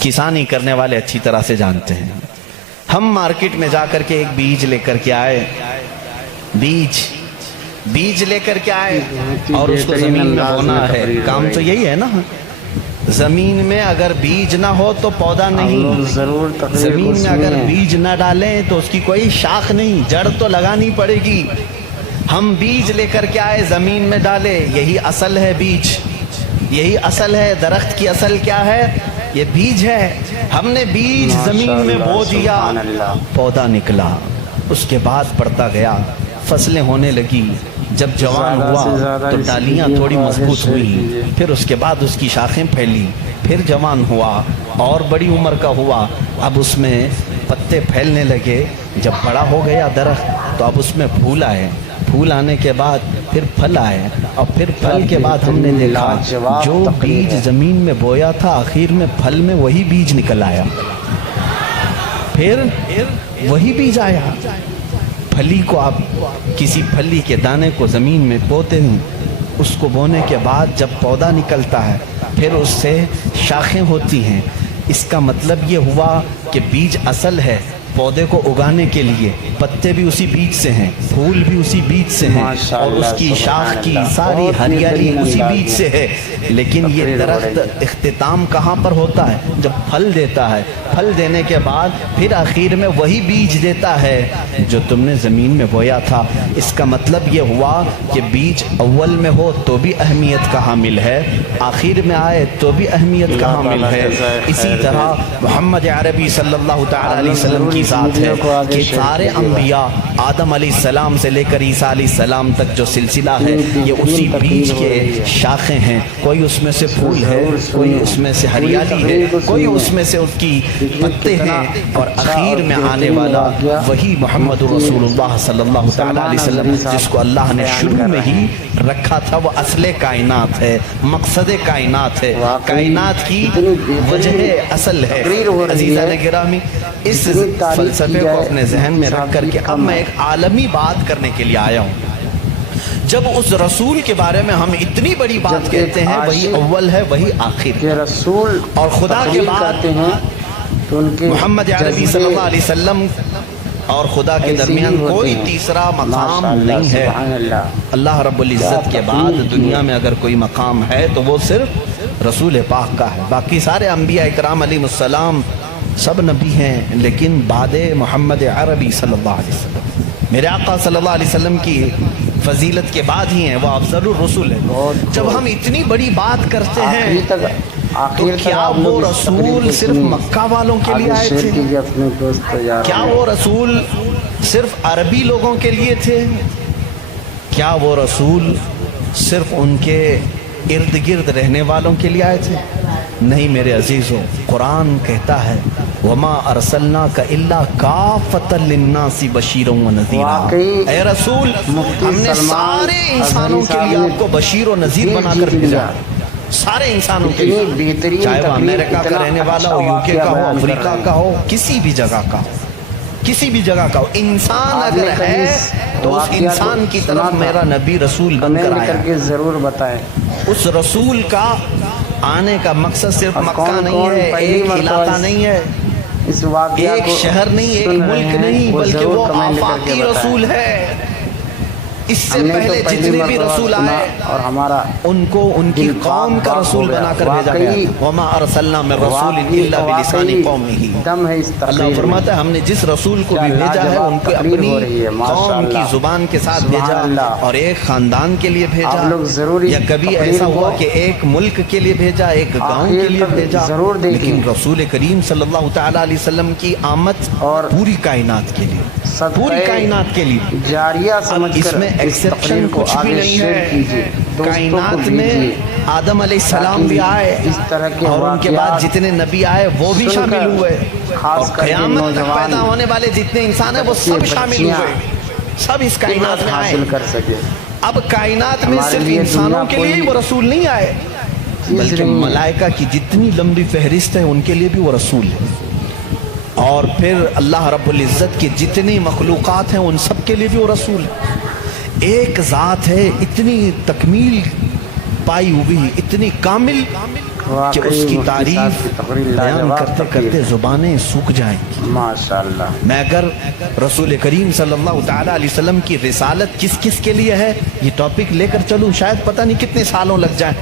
کسانی کرنے والے اچھی طرح سے جانتے ہیں. ہم مارکیٹ میں جا کر کے ایک بیج لے کر کے آئے، بیج لے کر کے آئے اور اس کو زمین میں بونا ہے. کام تو یہی ہے نا، زمین میں اگر بیج نہ ہو تو پودا نہیں، زمین میں اگر بیج نہ ڈالیں تو اس کی کوئی شاخ نہیں، جڑ تو لگانی پڑے گی. ہم بیج لے کر کے آئے، زمین میں ڈالے، یہی اصل ہے بیج، یہی اصل ہے. درخت کی اصل کیا ہے؟ یہ بیج ہے. ہم نے بیج زمین میں بو دیا، پودا نکلا، اس کے بعد بڑھتا گیا، فصلیں ہونے لگی. جب جوان ہوا تو ڈالیاں تھوڑی مضبوط ہوئی، پھر اس کے بعد اس کی شاخیں پھیلی، پھر جوان ہوا اور بڑی عمر کا ہوا. اب اس میں پتے پھیلنے لگے. جب بڑا ہو گیا درخت تو اب اس میں پھول آئے، پھول آنے کے بعد پھر پھل آئے، اور پھر پھل کے بعد ہم نے دیکھا جو بیج زمین میں بویا تھا آخر میں پھل میں وہی بیج نکل آیا، پھر وہی بیج آیا. پھلی کو آپ کسی پھلی کے دانے کو زمین میں بوتے ہیں، اس کو بونے کے بعد جب پودا نکلتا ہے پھر اس سے شاخیں ہوتی ہیں. اس کا مطلب یہ ہوا کہ بیج اصل ہے. پودے کو اگانے کے لیے پتے بھی اسی بیج سے ہیں، پھول بھی اسی بیج سے ہیں، اور اس کی شاخ کی ساری ہریالی اسی بیج سے ہے. لیکن یہ درخت اختتام کہاں پر ہوتا ہے؟ جب پھل دیتا ہے. پھل دینے کے بعد پھر آخر میں وہی بیج دیتا ہے جو تم نے زمین میں بویا تھا. اس کا مطلب یہ ہوا کہ بیج اول میں ہو تو بھی اہمیت کا حامل ہے، آخر میں آئے تو بھی اہمیت کا حامل ہے. اسی طرح محمد عربی صلی اللہ تعالی علیہ وسلم کی ذات ہے کہ سارے انبیاء آدم علیہ السلام سے لے کر عیسیٰ علیہ السلام تک جو سلسلہ ہے یہ اسی بیج کے شاخیں ہیں. کوئی اس میں سے پھول ہے، کوئی اس میں سے ہریالی ہے، کوئی اس میں سے اس کی پتے ہیں، اور اخیر میں آنے والا وہی محمد رسول اللہ صلی اللہ تعالی علیہ وسلم جس کو اللہ نے شروع میں ہی رکھا تھا. وہ اصل کائنات ہے، مقصد کائنات ہے، کائنات کی وجہ اصل ہے. عزیزان گرامی، اس فلسفے کو اپنے ذہن میں رکھ کر کے اب میں ایک عالمی بات کرنے کے لیے آیا ہوں. جب اس رسول کے بارے میں ہم اتنی بڑی بات کہتے ہیں وہی اول ہے وہی آخر ہے، اور خدا کے بعد محمد عربی صلی اللہ علیہ وسلم اور خدا کے درمیان کوئی تیسرا مقام نہیں ہے. اللہ رب العزت کے بعد دنیا میں اگر کوئی مقام ہے تو وہ صرف رسول پاک کا ہے. باقی سارے انبیاء اکرام علیہ السلام سب نبی ہیں، لیکن بعد محمد عربی صلی اللہ علیہ وسلم میرے آقا صلی اللہ علیہ وسلم کی فضیلت کے بعد ہی ہیں، وہ افضل الرسول ہیں. جب ہم اتنی بڑی بات کرتے ہیں تو کیا وہ رسول صرف مکہ والوں کے لیے آئے تھے؟ کیا وہ رسول صرف عربی لوگوں کے لیے تھے؟ کیا وہ رسول صرف ان کے ارد گرد رہنے والوں کے لیے آئے تھے؟ نہیں میرے عزیزوں، قرآن کہتا ہے وَمَا أَرْسَلْنَاكَ إِلَّا كَافَةً لِلنَّاسِ بَشِيرًا وَنَذِيرًا. اے رسول، ہم نے سارے انسانوں کے لیے آپ کو بشیر و نذیر بنا کر بھیجا، سارے انسانوں کے لیے، چاہے وہ امریکہ کا رہنے والا ہو، یوکے کا ہو، افریقہ کا ہو، کسی بھی جگہ کا ہو، کسی بھی جگہ کا ہو. انسان اگر ہے تو اس انسان کی طرف میرا نبی رسول بن کر آیا. ضرور بتائیں. اس رسول کا آنے کا مقصد صرف مکہ نہیں ہے، ایک علاقہ نہیں ہے، ایک شہر نہیں، ایک ملک نہیں، بلکہ وہ آفاقی رسول ہے. اس سے پہلے جتنے بھی رسول آئے اور ہمارا ان کو ان کی قوم کا رسول بنا کر بھیجا گیا. وما ارسلنا من رسول الا بلسان قومه. اللہ فرماتا ہے ہم نے جس رسول کو بھی بھیجا ہے ان کو اپنی قوم کی زبان کے ساتھ بھیجا، اور ایک خاندان کے لیے بھیجا، یا کبھی ایسا ہوا کہ ایک ملک کے لیے بھیجا، ایک گاؤں کے لیے بھیجا. لیکن رسول کریم صلی اللہ تعالی علیہ وسلم کی آمد پوری کائنات کے لیے، پوری کائنات کے لیے جاریہ سمجھ کر، ایکسپشن کچھ بھی نہیں ہے. کائنات میں آدم علیہ السلام بھی آئے اور ان کے بعد جتنے نبی آئے وہ بھی شامل ہوئے، اور قیامت تک پیدا ہونے والے جتنے انسان ہیں وہ سب شامل ہوئے، سب اس کائنات میں آئے. اب کائنات میں صرف انسانوں کے لیے وہ رسول نہیں آئے، بلکہ ملائکہ کی جتنی لمبی فہرست ہے ان کے لیے بھی وہ رسول ہے. اور پھر اللہ رب العزت کی جتنی مخلوقات ہیں ان سب کے لیے بھی وہ رسول ہے. ایک ذات ہے اتنی تکمیل پائی ہوئی، اتنی کامل، کہ اس کی تعریف بیان کرتے کرتے زبانیں سوکھ جائیں گی۔ ماشاءاللہ۔ میں اگر رسول کریم صلی اللہ تعالیٰ علیہ وسلم کی رسالت کس کس کے لیے ہے یہ ٹاپک لے کر چلوں، شاید پتہ نہیں کتنے سالوں لگ جائیں۔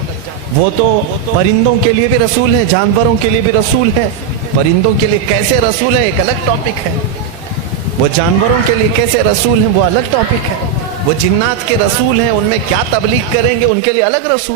وہ تو پرندوں کے لیے بھی رسول ہے، جانوروں کے لیے بھی رسول ہے۔ پرندوں کے لیے کیسے رسول ہے ایک الگ ٹاپک ہے، وہ جانوروں کے لیے کیسے رسول ہیں وہ الگ ٹاپک ہے، وہ جنات کے رسول ہیں ان میں کیا تبلیغ کریں گے ان کے لیے الگ رسول